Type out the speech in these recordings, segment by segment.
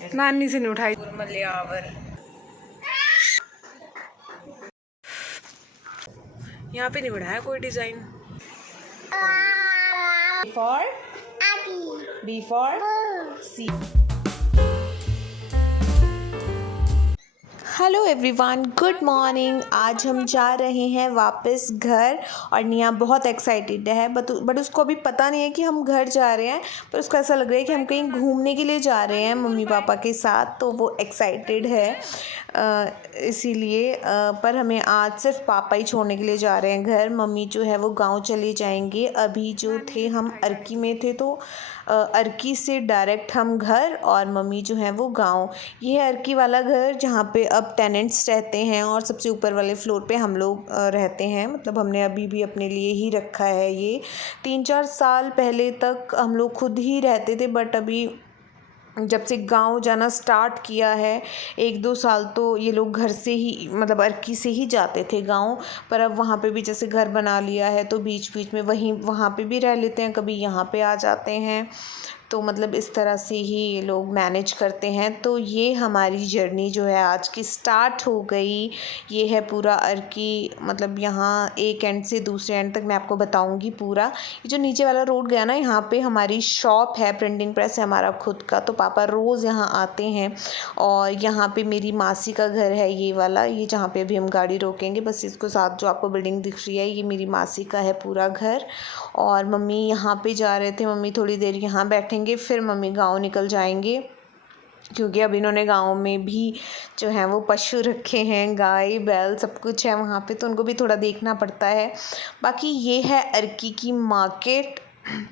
नानी से नहीं उठाई। मल्यावर यहाँ पे नहीं बनाया कोई design. For B for C. Hello everyone, good morning. आज हम जा रहे हैं वापस घर और निया बहुत एक्साइटेड है बट उसको अभी पता नहीं है कि हम घर जा रहे हैं, पर उसको ऐसा लग रहा है कि हम कहीं घूमने के लिए जा रहे हैं मम्मी पापा के साथ, तो वो एक्साइटेड है इसीलिए। पर हमें आज सिर्फ पापा ही छोड़ने के लिए जा रहे हैं घर। मम्मी जो है वो गांव चले जाएंगे। अभी जो थे हम अर्की में थे, तो अर्की से डायरेक्ट हम घर और मम्मी जो है वो गांव। ये है अर्की वाला घर जहाँ पे अब टेनेंट्स रहते हैं और सबसे ऊपर वाले फ्लोर पे हम लोग रहते हैं। मतलब हमने अभी भी अपने लिए ही रखा है ये। 3-4 साल पहले तक हम लोग खुद ही रहते थे, बट अभी जब से गांव जाना स्टार्ट किया है 1-2 साल, तो ये लोग घर से ही मतलब अर्की से ही जाते थे गांव। पर अब वहाँ पे भी जैसे घर बना लिया है, तो बीच बीच में वहाँ पे भी रह लेते हैं, कभी यहाँ पे आ जाते हैं। तो मतलब इस तरह से ही ये लोग मैनेज करते हैं। तो ये हमारी जर्नी जो है आज की स्टार्ट हो गई। ये है पूरा अर्की, मतलब यहाँ एक एंड से दूसरे एंड तक मैं आपको बताऊंगी पूरा। ये जो नीचे वाला रोड गया ना, यहाँ पे हमारी शॉप है, प्रिंटिंग प्रेस है हमारा खुद का। तो पापा रोज़ यहाँ आते हैं। और यहाँ पे मेरी मासी का घर है, ये वाला, ये जहाँ पे अभी हम गाड़ी रोकेंगे, बस इसको साथ जो आपको बिल्डिंग दिख रही है, ये मेरी मासी का है पूरा घर। और मम्मी यहाँ पे जा रहे थे, मम्मी थोड़ी देर यहाँ बैठेंगे, फिर मम्मी गांव निकल जाएंगे, क्योंकि अब इन्होंने गांव में भी जो है वो पशु रखे हैं, गाय बैल सब कुछ है वहाँ पे, तो उनको भी थोड़ा देखना पड़ता है। बाकी ये है अर्की की मार्केट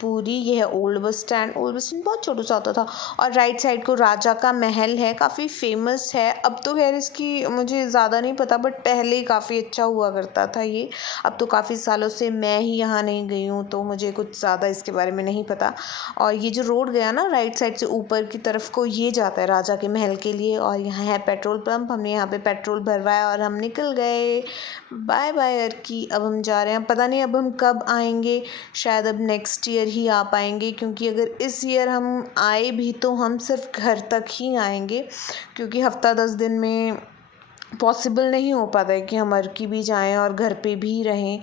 पूरी। ये है ओल्ड बस स्टैंड बहुत छोटा सा होता था। और राइट साइड को राजा का महल है, काफ़ी फेमस है। अब तो खैर इसकी मुझे ज़्यादा नहीं पता, बट पहले काफ़ी अच्छा हुआ करता था ये। अब तो काफ़ी सालों से मैं ही यहाँ नहीं गई हूँ, तो मुझे कुछ ज़्यादा इसके बारे में नहीं पता। और ये जो रोड गया ना राइट साइड से ऊपर की तरफ को, ये जाता है राजा के महल के लिए। और यहाँ है पेट्रोल पंप, हमने यहाँ पे पेट्रोल भरवाया और हम निकल गए। Bye bye Arki. अब हम जा रहे हैं, पता नहीं अब हम कब आएंगे, शायद अब नेक्स्ट ईयर ही आ पाएंगे, क्योंकि अगर इस ईयर हम आए भी तो हम सिर्फ घर तक ही आएंगे, क्योंकि हफ्ता 10 दिन में पॉसिबल नहीं हो पाता है कि हम अर्की भी जाएं और घर पे भी रहें।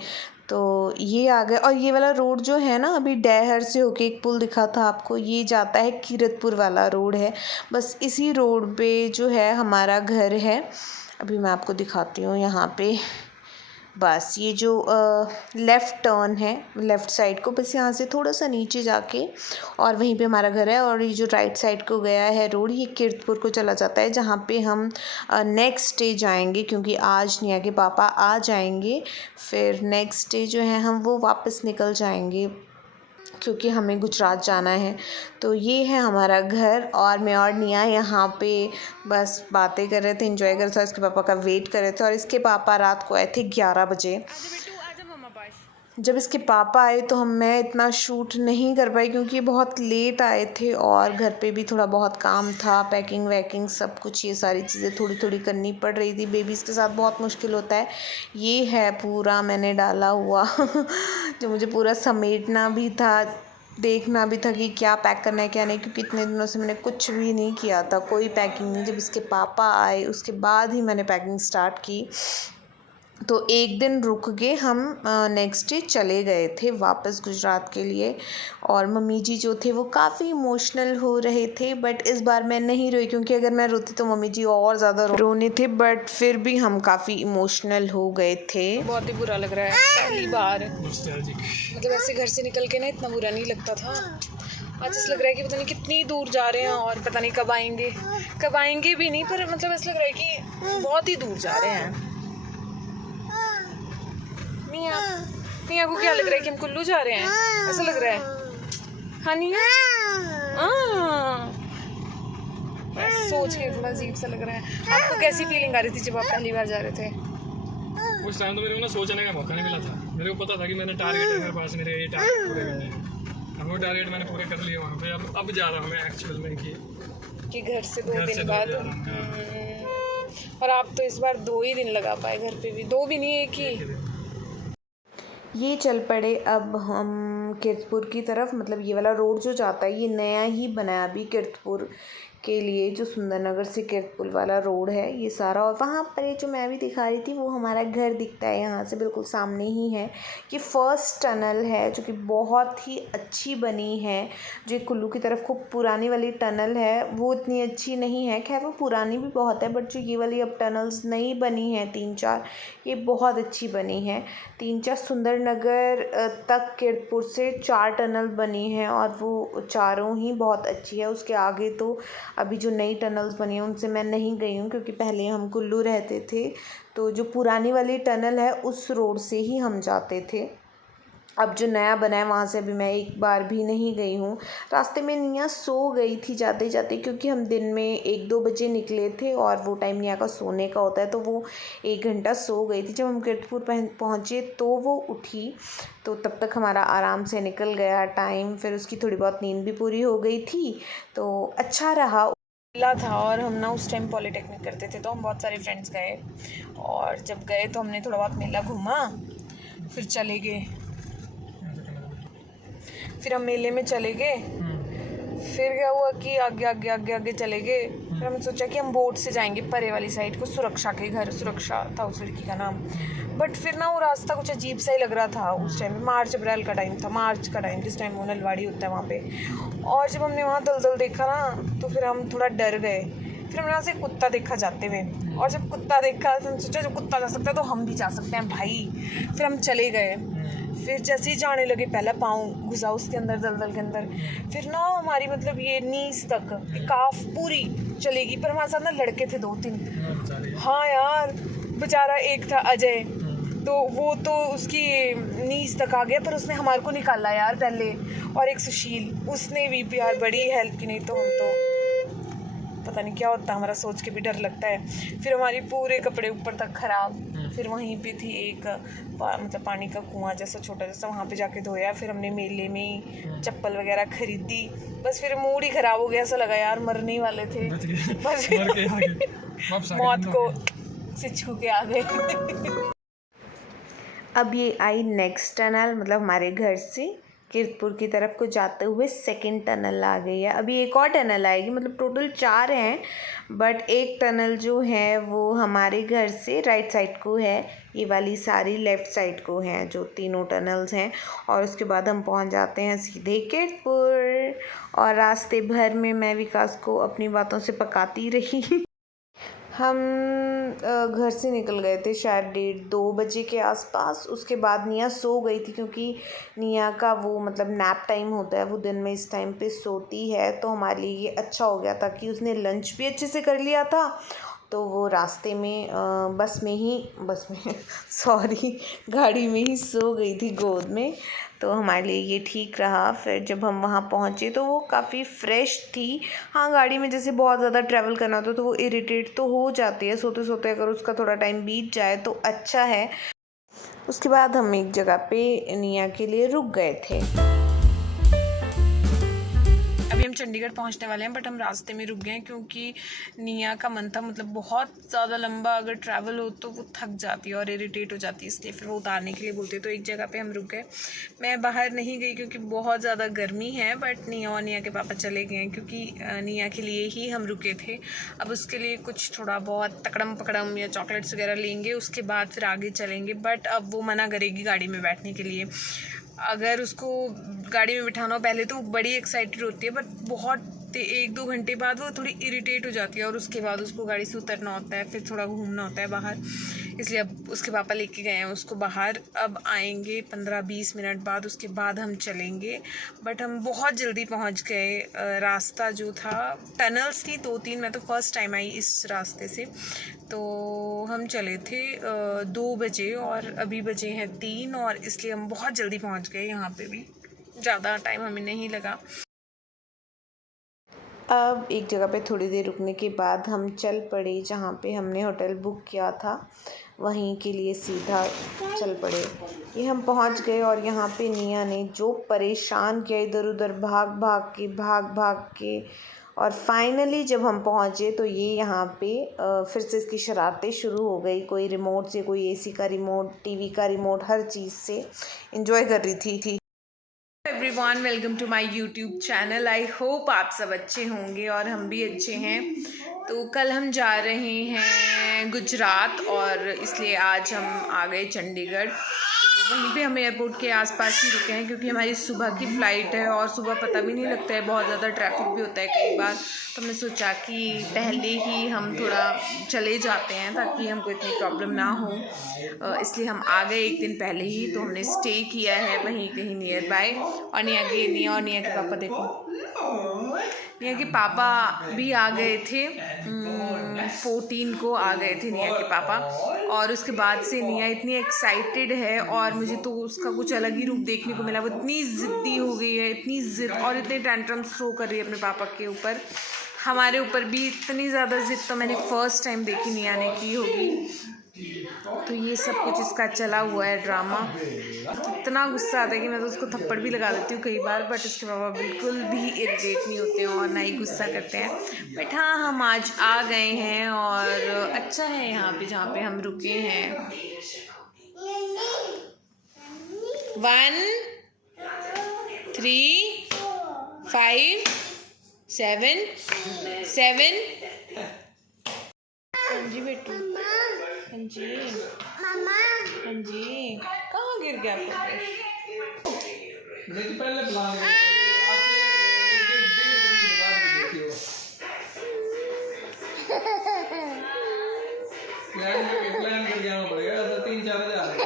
तो ये आ गए। और ये वाला रोड जो है ना, अभी डैहर से होके एक पुल दिखा था आपको, ये जाता है कीरतपुर वाला रोड है। बस इसी रोड पे जो है हमारा घर है। अभी मैं आपको दिखाती हूँ यहाँ पे। बस ये जो लेफ़्ट टर्न है लेफ़्ट साइड को, बस यहाँ से थोड़ा सा नीचे जाके और वहीं पे हमारा घर है। और ये जो राइट साइड को गया है रोड, ये कीरतपुर को चला जाता है, जहाँ पे हम नेक्स्ट डे जाएंगे, क्योंकि आज निया के पापा आ जाएंगे। फिर नेक्स्ट डे जो है हम वो वापस निकल जाएंगे, क्योंकि हमें गुजरात जाना है। तो ये है हमारा घर। और मैं और निया यहाँ पे बस बातें कर रहे थे, एंजॉय कर रहे थे, इसके पापा का वेट कर रहे थे। और इसके पापा रात को आए थे 11 बजे। जब इसके पापा आए तो मैं इतना शूट नहीं कर पाई, क्योंकि बहुत लेट आए थे और घर पे भी थोड़ा बहुत काम था, पैकिंग वैकिंग सब कुछ, ये सारी चीज़ें थोड़ी थोड़ी करनी पड़ रही थी। बेबीज़ के साथ बहुत मुश्किल होता है। ये है पूरा मैंने डाला हुआ जो मुझे पूरा समेटना भी था, देखना भी था कि क्या पैक करना है क्या नहीं, क्योंकि इतने दिनों से मैंने कुछ भी नहीं किया था, कोई पैकिंग नहीं। जब इसके पापा आए उसके बाद ही मैंने पैकिंग स्टार्ट की। तो एक दिन रुक के हम नेक्स्ट डे चले गए थे वापस गुजरात के लिए। और मम्मी जी जो थे वो काफ़ी इमोशनल हो रहे थे, बट इस बार मैं नहीं रोई, क्योंकि अगर मैं रोती तो मम्मी जी और ज़्यादा रोने थे। बट फिर भी हम काफ़ी इमोशनल हो गए थे। बहुत ही बुरा लग रहा है, पहली बार मतलब ऐसे घर से निकल के ना इतना बुरा नहीं लगता था। आज ऐसा लग रहा है कि पता नहीं कितनी दूर जा रहे हैं और पता नहीं कब आएंगे भी नहीं, पर मतलब ऐसा लग रहा है कि बहुत ही दूर जा रहे हैं। मिया को क्या लग रहा है कि हम कुल्लू जा रहे हैं, ऐसा लग रहा है। हाँ निया, ऐसे सोच के थोड़ा अजीब सा लग रहा है। आपको कैसी फीलिंग आ रही थी जब आप पहली बार जा रहे थे? उस टाइम तो मेरे को ना सोचने का मौका नहीं मिला था। मेरे को पता था कि मैंने टारगेट है मेरे पास, मेरे ये टारगेट पूरे करने हैं। अब वो टारगेट मैंने पूरे कर लिए वहाँ पे। अब जा रहा हूँ मैं एक्चुअल में कि घर से 2 दिन बाद। और आप तो इस बार 2 ही दिन लगा पाए घर पे भी, 2 भी नहीं, एक ही। ये चल पड़े अब हम कीरतपुर की तरफ। मतलब ये वाला रोड जो जाता है ये नया ही बनाया अभी कीरतपुर के लिए जो सुंदरनगर से कीर्तपुर वाला रोड है ये सारा, और वहाँ पर ये जो मैं भी दिखा रही थी वो हमारा घर दिखता है यहाँ से बिल्कुल सामने ही है। ये फर्स्ट टनल है जो कि बहुत ही अच्छी बनी है। जो कुल्लू की तरफ खूब पुरानी वाली टनल है वो इतनी अच्छी नहीं है, खैर वो पुरानी भी बहुत है, बट जो ये वाली अब टनल्स नई बनी है 3-4, ये बहुत अच्छी बनी है। 3-4 सुंदरनगर तक कीर्तपुर से 4 टनल बनी हैं और वो चारों ही बहुत अच्छी है। उसके आगे तो अभी जो नई टनल्स बनी हैं उनसे मैं नहीं गई हूँ, क्योंकि पहले हम कुल्लू रहते थे तो जो पुरानी वाली टनल है उस रोड से ही हम जाते थे। अब जो नया बना है वहाँ से अभी मैं एक बार भी नहीं गई हूँ। रास्ते में निया सो गई थी जाते जाते, क्योंकि हम दिन में 1-2 बजे निकले थे और वो टाइम निया का सोने का होता है, तो वो 1 घंटा सो गई थी। जब हम कीर्तपुर पहुँचे तो वो उठी, तो तब तक हमारा आराम से निकल गया टाइम। फिर उसकी थोड़ी बहुत नींद भी पूरी हो गई थी, तो अच्छा रहा। मेला था और हम ना उस टाइम पॉलीटेक्निक करते थे, तो हम बहुत सारे फ्रेंड्स गए, और जब गए तो हमने थोड़ा बहुत मेला घूमा, फिर चले गए। फिर हम मेले में चले गए। फिर क्या हुआ कि आगे आगे आगे आगे चले गए। फिर हमने सोचा कि हम बोट से जाएंगे परे वाली साइड को, सुरक्षा के घर, सुरक्षा था उस लड़की का नाम। बट फिर ना वो रास्ता कुछ अजीब सा ही लग रहा था उस टाइम। मार्च अप्रैल का टाइम था, मार्च का टाइम, जिस टाइम वो नलवाड़ी होता है वहाँ पे। और जब हमने वहाँ दलदल देखा ना तो फिर हम थोड़ा डर गए। फिर हमने वहाँ से कुत्ता देखा जाते हुए, और जब कुत्ता देखा तो हमने सोचा जब कुत्ता जा सकता है तो हम भी जा सकते हैं भाई। फिर हम चले गए। फिर जैसे ही जाने लगे पहला पाँव घुसा उसके अंदर, दलदल के अंदर। फिर ना हमारी मतलब ये नीज तक काफ पूरी चलेगी, पर हमारे साथ ना लड़के थे 2-3। हाँ यार, बेचारा एक था अजय, तो वो तो उसकी नीज तक आ गया, पर उसने हमारे को निकाला यार पहले। और एक सुशील, उसने भी यार बड़ी हेल्प की, नहीं तो हम तो पता नहीं क्या होता, हमारा सोच के भी डर लगता है। फिर हमारे पूरे कपड़े ऊपर तक खराब। फिर वहीं पे थी एक मतलब पानी का कुआं जैसा छोटा जैसा, वहाँ पे जाके धोया। फिर हमने मेले में चप्पल वगैरह खरीदी। बस फिर मूड ही खराब हो गया, ऐसा लगा यार मरने वाले थे, बस मौत को से छू के आ गए। अब ये आई नेक्स्ट टनल, मतलब हमारे घर से कीर्तपुर की तरफ को जाते हुए सेकंड टनल आ गई है। अभी एक और टनल आएगी, मतलब टोटल 4 हैं, बट एक टनल जो है वो हमारे घर से राइट साइड को है, ये वाली सारी लेफ़्ट साइड को हैं, जो तीनों टनल्स हैं। और उसके बाद हम पहुंच जाते हैं सीधे कीर्तपुर। और रास्ते भर में मैं विकास को अपनी बातों से पकाती रही। हम घर से निकल गए थे शायद 1:30-2 बजे के आसपास। उसके बाद निया सो गई थी, क्योंकि निया का वो मतलब नैप टाइम होता है, वो दिन में इस टाइम पे सोती है, तो हमारे लिए ये अच्छा हो गया था कि उसने लंच भी अच्छे से कर लिया था। तो वो रास्ते में बस में सॉरी गाड़ी में ही सो गई थी गोद में, तो हमारे लिए ये ठीक रहा। फिर जब हम वहाँ पहुँचे तो वो काफ़ी फ्रेश थी। हाँ, गाड़ी में जैसे बहुत ज़्यादा ट्रैवल करना होता है तो वो इरिटेट तो हो जाती है सोते सोते, अगर उसका थोड़ा टाइम बीत जाए तो अच्छा है। उसके बाद हम एक जगह पे निया के लिए रुक गए थे। अभी हम चंडीगढ़ पहुंचने वाले हैं, बट हम रास्ते में रुक गए हैं क्योंकि निया का मन था, मतलब बहुत ज़्यादा लंबा अगर ट्रैवल हो तो वो थक जाती है और इरिटेट हो जाती है, इसलिए फिर वो उतारने के लिए बोलते हैं। तो एक जगह पे हम रुक गए। मैं बाहर नहीं गई क्योंकि बहुत ज़्यादा गर्मी है, बट निया और निया के पापा चले गए हैं, क्योंकि निया के लिए ही हम रुके थे। अब उसके लिए कुछ थोड़ा बहुत तकड़म पकड़म या चॉकलेट्स वगैरह लेंगे, उसके बाद फिर आगे चलेंगे। बट अब वो मना करेगी गाड़ी में बैठने के लिए। अगर उसको गाड़ी में बिठाना हो, पहले तो बड़ी एक्साइटेड होती है, बट बहुत 1-2 घंटे बाद वो थोड़ी इरिटेट हो जाती है, और उसके बाद उसको गाड़ी से उतरना होता है, फिर थोड़ा घूमना होता है बाहर। इसलिए अब उसके पापा लेके गए हैं उसको बाहर। अब आएंगे 15-20 मिनट बाद, उसके बाद हम चलेंगे। बट हम बहुत जल्दी पहुंच गए। रास्ता जो था, टनल्स थी 2-3, मैं तो फर्स्ट टाइम आई इस रास्ते से। तो हम चले थे 2 बजे और अभी बजे हैं 3, और इसलिए हम बहुत जल्दी पहुंच गए। यहाँ पे भी ज़्यादा टाइम हमें नहीं लगा। अब एक जगह पे थोड़ी देर रुकने के बाद हम चल पड़े, जहाँ पे हमने होटल बुक किया था वहीं के लिए सीधा चल पड़े। ये हम पहुँच गए, और यहाँ पे निया ने जो परेशान किया, इधर उधर भाग भाग के, और फाइनली जब हम पहुँचे तो ये यहाँ पे फिर से इसकी शरारतें शुरू हो गई। कोई रिमोट से, कोई AC का रिमोट, TV का रिमोट, हर चीज़ से एंजॉय कर रही थी। Everyone, welcome to my YouTube channel. I hope आप सब अच्छे होंगे और हम भी अच्छे हैं। तो कल हम जा रहे हैं गुजरात और इसलिए आज हम आ गए चंडीगढ़। तो वहीं पे हम एयरपोर्ट के आसपास ही रुके हैं क्योंकि हमारी सुबह की फ़्लाइट है और सुबह पता भी नहीं लगता है, बहुत ज़्यादा ट्रैफिक भी होता है कई बार। तो हमने सोचा कि पहले ही हम थोड़ा चले जाते हैं ताकि हमको इतनी प्रॉब्लम ना हो, इसलिए हम आ गए एक दिन पहले ही। तो हमने स्टे किया है वहीं कहीं नियर बाय। और निया के पापा देखो, निया के पापा भी आ गए थे। 14 को आ गए थे निया के पापा। और उसके बाद से निया इतनी एक्साइटेड है और मुझे तो उसका कुछ अलग ही रूप देखने को मिला। वो इतनी ज़िद्दी हो गई है, इतनी ज़िद, और इतने टेंट्रम्स शो कर रही है अपने पापा के ऊपर। हमारे ऊपर भी इतनी ज़्यादा ज़िद तो मैंने फ़र्स्ट टाइम देखी निया ने की होगी। तो ये सब कुछ इसका चला हुआ है ड्रामा। इतना गुस्सा आता है कि मैं तो उसको थप्पड़ भी लगा देती हूँ कई बार, बट इसके पापा बिल्कुल भी इरिटेट नहीं होते हैं और ना ही गुस्सा करते हैं। बट हाँ, हम आज आ गए हैं और अच्छा है यहाँ पे जहाँ पे हम रुके हैं। 1 3 5 7 7। हाँ जी बेटू, हाँ जी, हाँ जी। कहाँ गिर गया आपको? पहले प्लान आज से 1.5 घंटे बाद भी देखियो प्लान करके आना पड़ेगा। ऐसा 3-4 हज़ार तो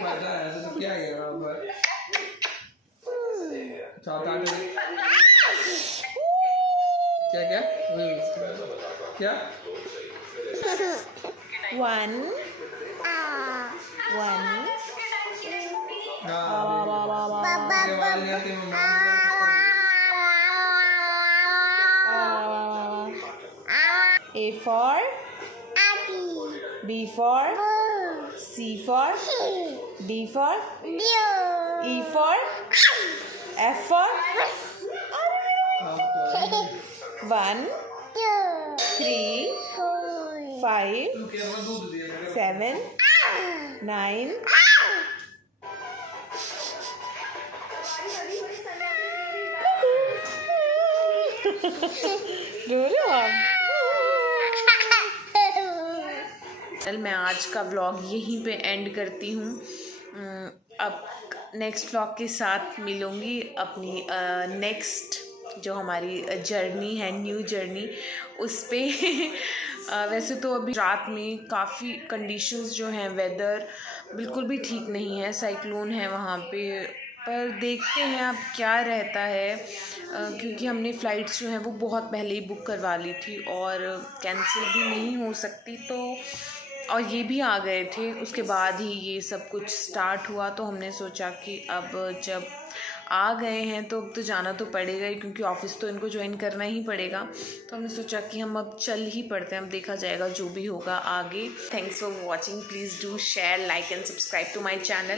फायदा है, ऐसा तो क्या है अब 7-8 क्या 1 A for B for C for D for E for F for 1 3 5 7 9। रो रहे हो आप? मैं आज का व्लॉग यहीं पे एंड करती हूँ। अब नेक्स्ट व्लॉग के साथ मिलूँगी अपनी नेक्स्ट जो हमारी जर्नी है, न्यू जर्नी, उस पे। वैसे तो अभी रात में काफ़ी कंडीशंस जो हैं, वेदर बिल्कुल भी ठीक नहीं है, साइक्लोन है वहाँ पे। पर देखते हैं अब क्या रहता है, क्योंकि हमने फ़्लाइट्स जो हैं वो बहुत पहले ही बुक करवा ली थी और कैंसिल भी नहीं हो सकती। तो और ये भी आ गए थे, उसके बाद ही ये सब कुछ स्टार्ट हुआ। तो हमने सोचा कि अब जब आ गए हैं तो अब तो जाना तो पड़ेगा ही, क्योंकि ऑफ़िस तो इनको ज्वाइन करना ही पड़ेगा। तो हमने सोचा कि हम अब चल ही पड़ते हैं, अब देखा जाएगा जो भी होगा आगे। Thanks for watching. Please do share, like and subscribe to my channel.